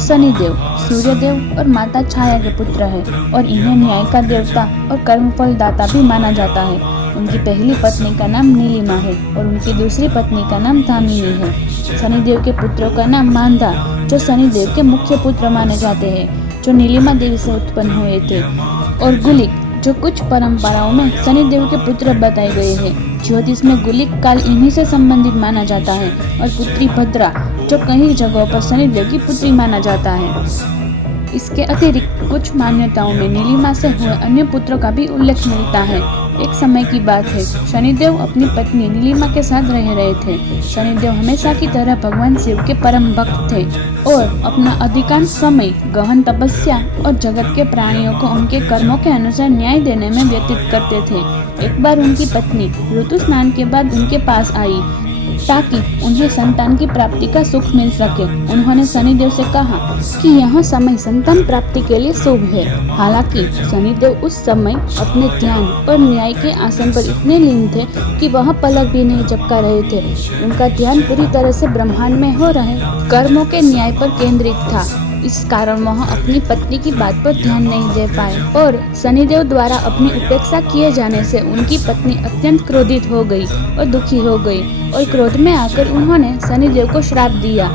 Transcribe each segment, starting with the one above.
शनिदेव सूर्यदेव और माता छाया के पुत्र है और इन्हें न्याय का देवता और कर्मफल दाता भी माना जाता है। उनकी पहली पत्नी का नाम नीलिमा है और उनकी दूसरी पत्नी का नाम धामिनी है। शनिदेव के पुत्रों का नाम मांधा, जो शनिदेव के मुख्य पुत्र माने जाते हैं, जो नीलिमा देवी से उत्पन्न हुए थे, और गुलिक, जो कुछ परंपराओं में शनिदेव के पुत्र बताए गए हैं। ज्योतिष में गुलिक काल इन्हीं से संबंधित माना जाता है। और पुत्री भद्रा, जो कई जगहों पर शनिदेव की पुत्री माना जाता है। इसके अतिरिक्त कुछ मान्यताओं में नीलिमा से हुए अन्य पुत्रों का भी उल्लेख मिलता है। एक समय की बात है, शनिदेव अपनी पत्नी नीलिमा के साथ रह रहे थे। शनिदेव हमेशा की तरह भगवान शिव के परम भक्त थे और अपना अधिकांश समय गहन तपस्या और जगत के प्राणियों को उनके कर्मों के अनुसार न्याय देने में व्यतीत करते थे। एक बार उनकी पत्नी ऋतु स्नान के बाद उनके पास आई ताकि उन्हें संतान की प्राप्ति का सुख मिल सके। उन्होंने शनिदेव से कहा कि यह समय संतान प्राप्ति के लिए शुभ है। हालांकि शनिदेव उस समय अपने ध्यान और न्याय के आसन पर इतने लीन थे कि वह पलक भी नहीं झपका रहे थे। उनका ध्यान पूरी तरह से ब्रह्मांड में हो रहे कर्मों के न्याय पर केंद्रित था। इस कारण वह अपनी पत्नी की बात पर ध्यान नहीं दे पाए और शनिदेव द्वारा अपनी उपेक्षा किए जाने से उनकी पत्नी अत्यंत क्रोधित हो गई और दुखी हो गई और क्रोध में आकर उन्होंने शनिदेव को श्राप दिया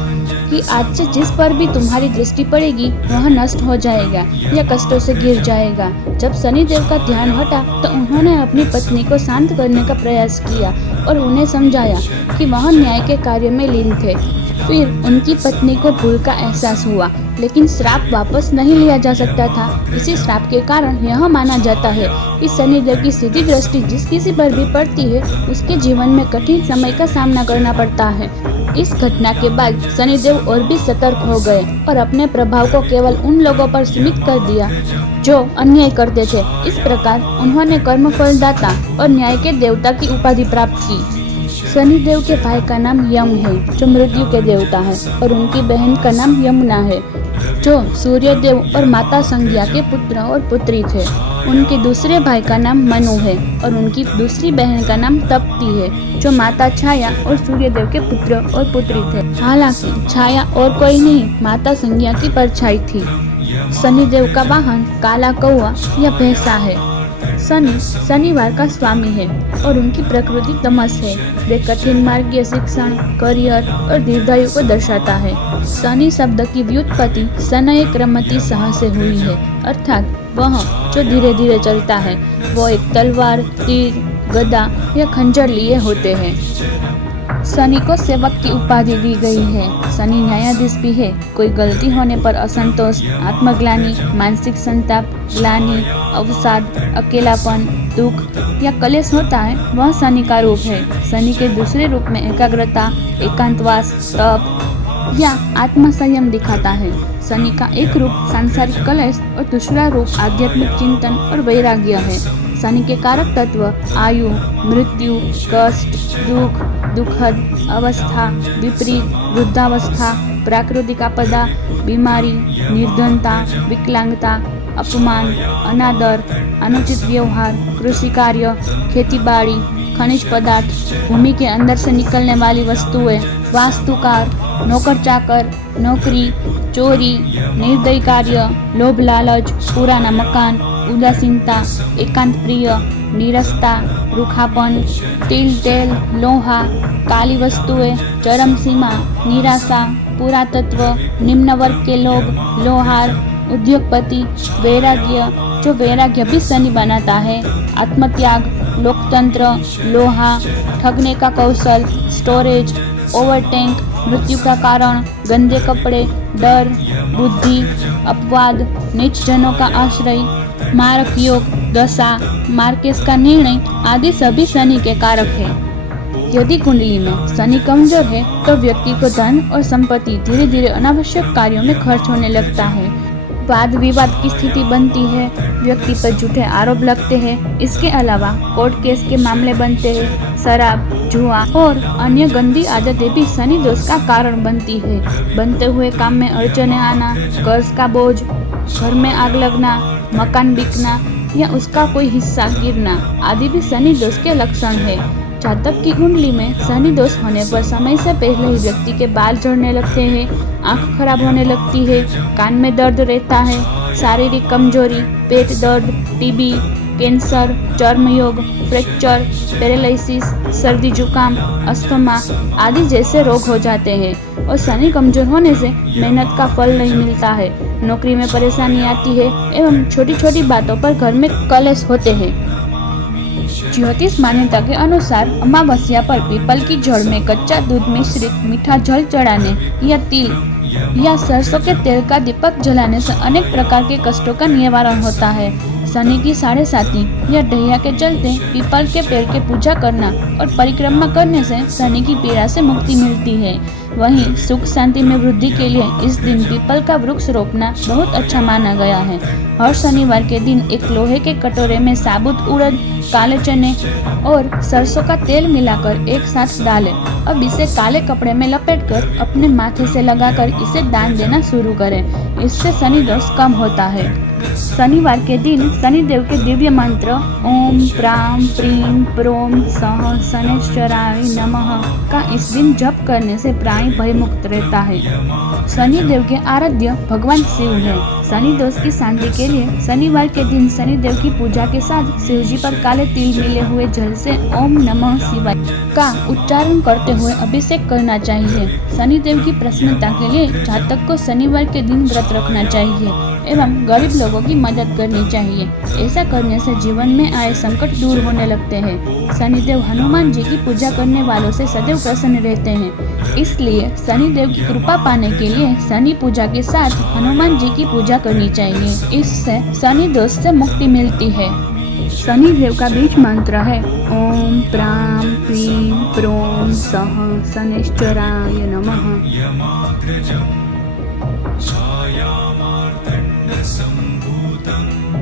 कि आज से जिस पर भी तुम्हारी दृष्टि पड़ेगी वह नष्ट हो जाएगा या कष्टों से गिर जाएगा। जब शनिदेव का ध्यान हटा तो उन्होंने अपनी पत्नी को शांत करने का प्रयास किया और उन्हें समझाया कि वह न्याय के कार्य में लीन थे। फिर उनकी पत्नी को भूल का एहसास हुआ, लेकिन श्राप वापस नहीं लिया जा सकता था। इसी श्राप के कारण यह माना जाता है कि शनिदेव की सीधी दृष्टि जिस किसी पर भी पड़ती है उसके जीवन में कठिन समय का सामना करना पड़ता है। इस घटना के बाद शनिदेव और भी सतर्क हो गए और अपने प्रभाव को केवल उन लोगों पर सीमित कर दिया जो अन्याय करते थे। इस प्रकार उन्होंने कर्मफल दाता और न्याय के देवता की उपाधि प्राप्त की। शनिदेव के भाई का नाम यम है, जो मृत्यु के देवता है, और उनकी बहन का नाम यमुना है, जो सूर्यदेव और माता संज्ञा के पुत्र और पुत्री थे। उनके दूसरे भाई का नाम मनु है और उनकी दूसरी बहन का नाम तप्ती है, जो माता छाया और सूर्यदेव के पुत्र और पुत्री थे। हालांकि छाया और कोई नहीं, माता संज्ञा की परछाई थी। शनिदेव का वाहन काला कौवा या भैंसा है। शनि शनिवार का स्वामी है और उनकी प्रकृति तमस है। वे कठिन मार्गीय शिक्षण, करियर और दीर्घायु को दर्शाता है। शनि शब्द की व्युत्पत्ति शनय क्रमति सह से हुई है, अर्थात वह जो धीरे धीरे चलता है। वो एक तलवार, तीर, गदा या खंजर लिए होते हैं। शनि को सेवक की उपाधि दी गई है। शनि न्यायाधीश भी है। कोई गलती होने पर असंतोष, आत्मग्लानि, मानसिक संताप, ग्लानि, अवसाद, अकेलापन, दुख या कलेश होता है, वह शनि का रूप है। शनि के दूसरे रूप में एकाग्रता, एकांतवास, तप या आत्मसंयम दिखाता है। शनि का एक रूप सांसारिक कलेश और दूसरा रूप आध्यात्मिक चिंतन और वैराग्य है। शनि के कारक तत्व आयु, मृत्यु, कष्ट, दुख, दुखद अवस्था, विपरीत, वृद्धावस्था, प्राकृतिक आपदा, बीमारी, निर्धनता, विकलांगता, अपमान, अनादर, अनुचित व्यवहार, कृषि कार्य, खेतीबाड़ी, खनिज पदार्थ, भूमि के अंदर से निकलने वाली वस्तुएं, वास्तुकार, नौकर चाकर, नौकरी, चोरी, निर्दयी कार्य, लोभ लालच, पुराना मकान, उदासीनता, एकांत प्रिय, नीरसता, रूखापन, तिल तेल, लोहा, काली वस्तुएं, चरम सीमा, निराशा, पुरातत्व, निम्न वर्ग के लोग, लोहार, उद्योगपति, वैराग्य, जो वैराग्य भी शनि बनाता है, आत्मत्याग, लोकतंत्र, लोहा, ठगने का कौशल, स्टोरेज, ओवरटैंक, मृत्यु का कारण, गंदे कपड़े, डर, बुद्धि, अपवाद, नीच जनों का आश्रय, मारक योग, दशा, मार्केस का निर्णय आदि सभी शनि के कारक है। यदि कुंडली में शनि कमजोर है तो व्यक्ति को धन और संपत्ति धीरे धीरे अनावश्यक कार्यों में खर्च होने लगता है। वाद विवाद की स्थिति बनती है, व्यक्ति पर झूठे आरोप लगते हैं। इसके अलावा कोर्ट केस के मामले बनते हैं। शराब, जुआ और अन्य गंदी आदतें भी शनि दोष का कारण बनती है। बनते हुए काम में अड़चने आना, कर्ज का बोझ, घर में आग लगना, मकान बिकना या उसका कोई हिस्सा गिरना आदि भी शनि दोष के लक्षण है। जातक की कुंडली में शनि दोष होने पर समय से पहले ही व्यक्ति के बाल झड़ने लगते हैं, आंख खराब होने लगती है, कान में दर्द रहता है, शारीरिक कमजोरी, पेट दर्द, टीबी, कैंसर, चर्मरोग, फ्रैक्चर, पैरालिसिस, सर्दी जुकाम, अस्थमा आदि जैसे रोग हो जाते हैं। और शनि कमजोर होने से मेहनत का फल नहीं मिलता है, नौकरी में परेशानी आती है एवं छोटी छोटी बातों पर घर में कलेश होते हैं। ज्योतिष मान्यता के अनुसार अमावस्या पर पीपल की जड़ में कच्चा दूध मिश्रित मीठा जल चढ़ाने या तिल या सरसों के तेल का दीपक जलाने से अनेक प्रकार के कष्टों का निवारण होता है। शनि की 7.5 या ढैया के चलते पीपल के पेड़ की पूजा करना और परिक्रमा करने से शनि की पीड़ा से मुक्ति मिलती है। वहीं सुख शांति में वृद्धि के लिए इस दिन पीपल का वृक्ष रोपना बहुत अच्छा माना गया है। हर शनिवार के दिन एक लोहे के कटोरे में साबुत उड़द, काले चने और सरसों का तेल मिलाकर एक साथ डालें। अब इसे काले कपड़े में लपेटकर अपने माथे से लगाकर इसे दान देना शुरू करें। इससे शनि दोष कम होता है। शनिवार के दिन शनिदेव के दिव्य मंत्र ओम प्राम प्रीम प्रोम सह शनैश्चराय नमः का इस दिन जप करने से प्राणी भयमुक्त रहता है। शनिदेव के आराध्य भगवान शिव है। शनि दोष की शांति के लिए शनिवार के दिन शनिदेव की पूजा के साथ शिव जी पर काले तिल मिले हुए जल से ओम नमः शिवाय का उच्चारण करते हुए अभिषेक करना चाहिए। शनिदेव की प्रसन्नता के लिए जातक को शनिवार के दिन व्रत रखना चाहिए एवं गरीब लोगों की मदद करनी चाहिए। ऐसा करने से जीवन में आए संकट दूर होने लगते हैं। शनिदेव हनुमान जी की पूजा करने वालों से सदैव प्रसन्न रहते हैं, इसलिए शनिदेव की कृपा पाने के लिए शनि पूजा के साथ हनुमान जी की पूजा करनी चाहिए। इससे शनि दोष से मुक्ति मिलती है। शनिदेव का बीज मंत्र है ओम प्राम प्रीम प्रोम सह शनैश्चराय नमः। छायामार्तण्डसम्भूतम्